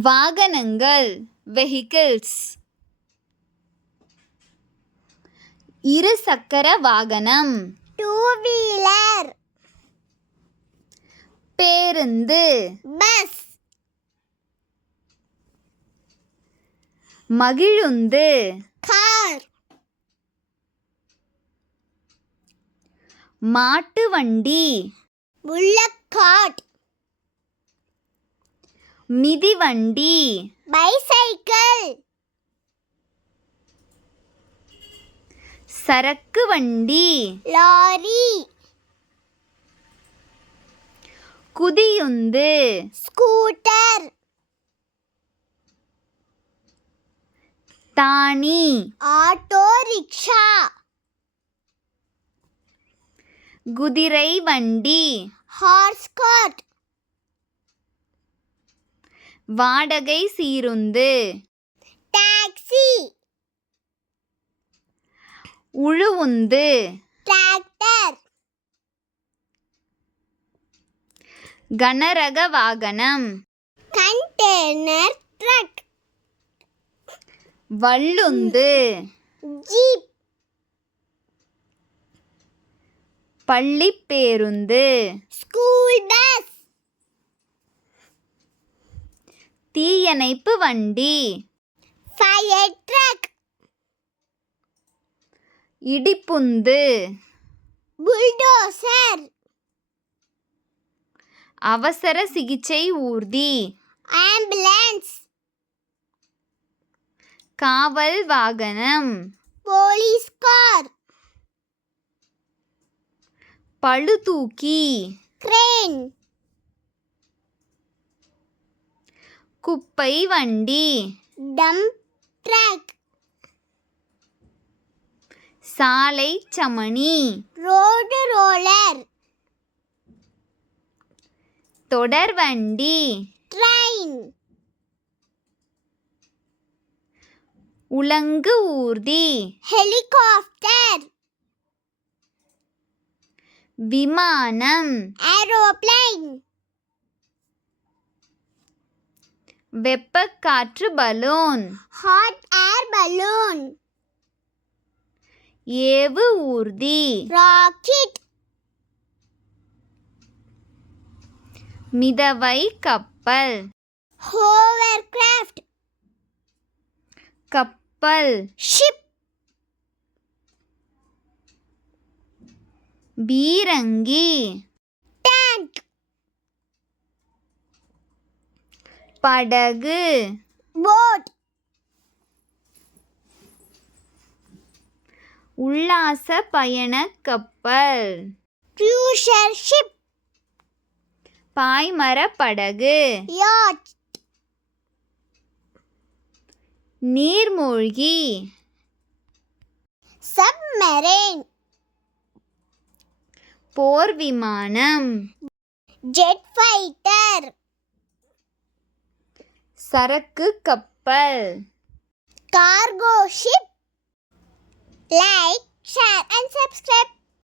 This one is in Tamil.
வாகனங்கள் vehicles. இருசக்கர வாகனம் டூ-வீலர். பேருந்து பஸ். மகிழுந்து கார். மாட்டு வண்டி புல்லக் கார்ட். மிதிவண்டி பைசைக்கிள். சரக்கு வண்டி லாரி. குதியுந்து ஸ்கூட்டர். தானி ஆட்டோ ரிக்ஷா. குதிரை வண்டி ஹார்ஸ் கார்ட். வாடகை சீருந்து டாக்ஸி. உழுவுந்து டிராக்டர். கனரக வாகனம் கண்டெய்னர் ட்ரக். வள்ளுந்து ஜீப். பள்ளிப் பேருந்து ஸ்கூல் பஸ். தீயணைப்பு வண்டி ஃபயர் ட்ரக். இடிப்புந்து புல்டோசர். அவசர சிகிச்சை ஊர்தி ஆம்புலன்ஸ். காவல் வாகனம் போலீஸ் கார். பளுதூக்கி கிரேன். குப்பை வண்டி டம்ப் ட்ரக். சாலை சமணி ரோடு ரோலர். தொடர்வண்டி ட்ரெயின். உலங்கு ஊர்தி ஹெலிகாப்டர். விமானம் ஏரோப்ளேன். வெப்பக்காற்று பலூன் ஹாட் ஏர் பலூன். ஏவு ஊர்தி ராக்கெட். மிதவை கப்பல் ஹோவர்கிராஃப்ட். கப்பல் ஷிப். பீரங்கி டேங்க். படகு போட். உல்லாச பயண கப்பல் க்ரூசர் ஷிப். பாய்மரப் படகு யாட். நீர்மூழ்கி சப்மரைன். போர் விமானம் ஜெட் ஃபைட்டர். சரக்கு கப்பல் cargo ship. Like, share and subscribe.